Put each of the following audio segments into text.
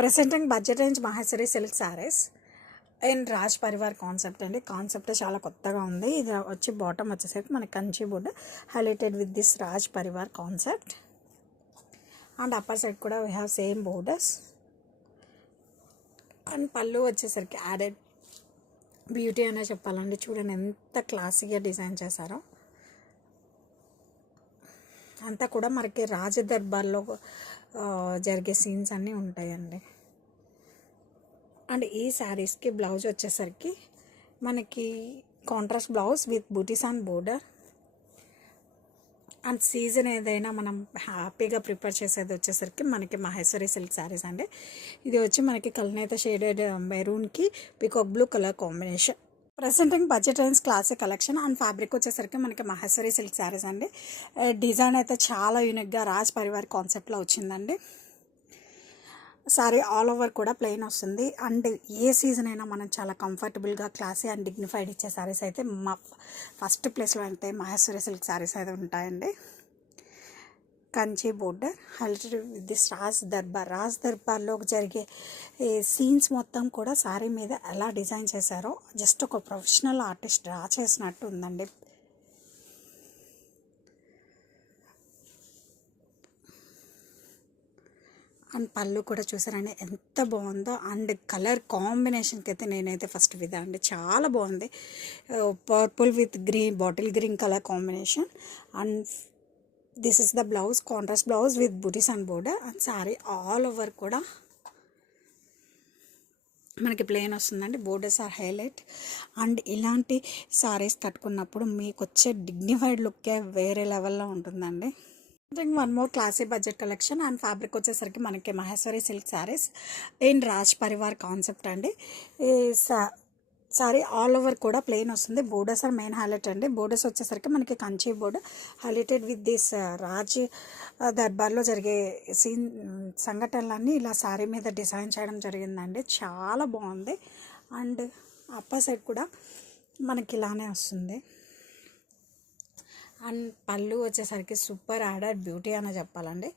Presenting budget range Maheshwari silk saris and Raj Parivar concept అండి. Concept చాలా కొత్తగా ఉంది. ఇది వచ్చి బాటమ్ వచ్చేసరికి మనకి Kanchi board highlighted with this Raj Parivar concept and upper side కూడా we have same borders and పళ్ళు వచ్చేసరికి యాడెడ్ బ్యూటీ అనే చెప్పాలండి. చూడండి ఎంత క్లాసీగా డిజైన్ చేశారో. అంతా కూడా మనకి రాజ దర్బార్లో జరిగే సీన్స్ అన్నీ ఉంటాయండి. అండ్ ఈ శారీస్కి బ్లౌజ్ వచ్చేసరికి మనకి contrast blouse with butis and border. And season ఏదైనా మనం హ్యాపీగా ప్రిపేర్ చేసేది వచ్చేసరికి మనకి మహేశ్వరి సిల్క్ శారీస్ అండి. ఇది వచ్చి మనకి కల్నేత షేడెడ్ మెరూన్కి peacock blue colour combination. Presenting budget range classic collection and fabric వచ్చేసరికి మనకి మహేశ్వరి సిల్క్ శారీస్ అండి. డిజైన్ అయితే చాలా యూనిక్గా రాజ్ పరివార్ కాన్సెప్ట్లో వచ్చిందండి. సారీ ఆల్ ఓవర్ కూడా ప్లెయిన్ వస్తుంది. అండ్ ఏ సీజన్ అయినా మనం చాలా కంఫర్టబుల్గా క్లాసీ అండ్ డిగ్నిఫైడ్ ఇచ్చే శారీస్ అయితే మా ఫస్ట్ ప్లేస్లో అయితే మహేశ్వరి సిల్క్ శారీస్ అయితే ఉంటాయండి. Kanchi border highlighted with this Raj దర్బార్లో జరిగే సీన్స్ మొత్తం కూడా శారీ మీద ఎలా డిజైన్ చేశారో జస్ట్ ఒక ప్రొఫెషనల్ ఆర్టిస్ట్ డ్రా చేసినట్టు ఉందండి. అండ్ పళ్ళు కూడా చూసారండి ఎంత బాగుందో. అండ్ కలర్ కాంబినేషన్కి అయితే నేనైతే ఫస్ట్ విదా అండి, చాలా బాగుంది. Purple with green, bottle green colour combination. And this is the blouse, contrast blouse with butis and border. And sari all over కూడా మనకి ప్లెయిన్ వస్తుందండి. Borders are highlight. అండ్ ఇలాంటి శారీస్ కట్టుకున్నప్పుడు మీకు వచ్చే డిగ్నిఫైడ్ లుక్కే వేరే లెవెల్లో ఉంటుందండి. One more classy budget collection and fabric వచ్చేసరికి మనకి Maheshwari silk saris in Raj Parivar concept అండి. ఈ సారీ ఆల్ ఓవర్ కూడా ప్లెయిన్ వస్తుంది. బోర్డర్స్ ఆర్ మెయిన్ హైలైట్ అండి. బోర్డర్స్ వచ్చేసరికి మనకి Kanchi border highlighted with this Raj దర్బార్లో జరిగే సంఘటనలన్నీ ఇలా శారీ మీద డిజైన్ చేయడం జరిగిందండి. చాలా బాగుంది. అండ్ అప్పర్ సైడ్ కూడా మనకి ఇలానే వస్తుంది. అండ్ పళ్ళు వచ్చేసరికి సూపర్ యాడెడ్ బ్యూటీ అని చెప్పాలండి.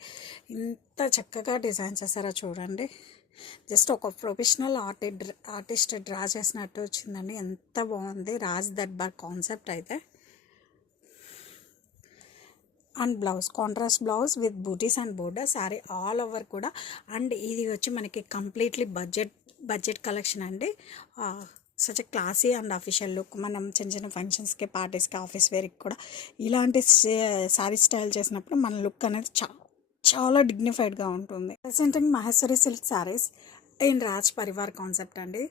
ఇంత చక్కగా డిజైన్ చేస్తారో చూడండి. జస్ట్ ఒక ప్రొఫెషనల్ ఆర్టిస్ట్ డ్రా చేసినట్టు వచ్చిందండి. ఎంత బాగుంది రాజ్ దర్బార్ కాన్సెప్ట్ అయితే. And blouse contrast blouse with butis and border. Sari all over కూడా. అండ్ ఇది వచ్చి మనకి కంప్లీట్లీ బడ్జెట్ కలెక్షన్ అండి. Such classy and official look. మనం చిన్న చిన్న ఫంక్షన్స్కి, పార్టీస్కి, ఆఫీస్ వేర్కి కూడా ఇలాంటి శారీ స్టైల్ చేసినప్పుడు మన లుక్ అనేది చాలా డిగ్నిఫైడ్గా ఉంటుంది. Presenting Maheshwari silk saris in Raj Parivar concept అండి.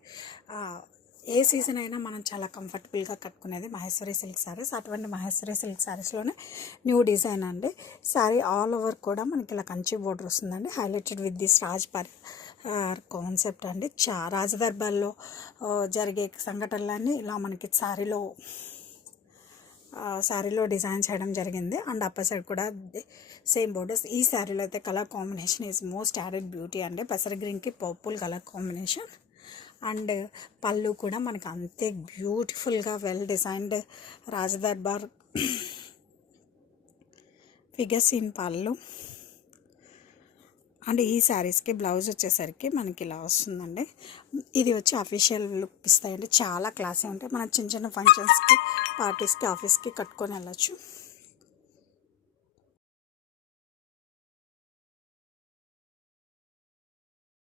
ఏ సీజన్ అయినా మనం చాలా కంఫర్టబుల్గా కట్టుకునేది మహేశ్వరి సిల్క్ శారీస్. అటువంటి మహేశ్వరి సిల్క్ శారీస్లోనే న్యూ డిజైన్ అండి. శారీ ఆల్ ఓవర్ కూడా మనకి ఇలా కంచి బోర్డర్ వస్తుందండి. Highlighted with this Raj Parivar concept అండి. రాజదర్బార్లో జరిగే సంఘటనలన్నీ ఇలా మనకి శారీలో డిజైన్ చేయడం జరిగింది. అండ్ అప్పర్ సైడ్ కూడా సేమ్ బోర్డర్స్. ఈ శారీలో అయితే colour combination is most added beauty అండి. పెసర గ్రీన్కి పర్పుల్ కలర్ కాంబినేషన్. అండ్ పళ్ళు కూడా మనకి అంతే బ్యూటిఫుల్గా వెల్ డిజైన్డ్ రాజదర్బార్ ఫిగర్స్ ఇన్ పళ్ళు. అండ్ ఈ శారీస్కి బ్లౌజ్ వచ్చేసరికి మనకి ఇలా వస్తుందండి. ఇది వచ్చి అఫీషియల్ లుక్ ఇస్తాయండి. చాలా క్లాసీ ఉంటాయి. మనం చిన్న చిన్న ఫంక్షన్స్కి, పార్టీస్కి, ఆఫీస్కి కట్టుకొని వెళ్ళచ్చు.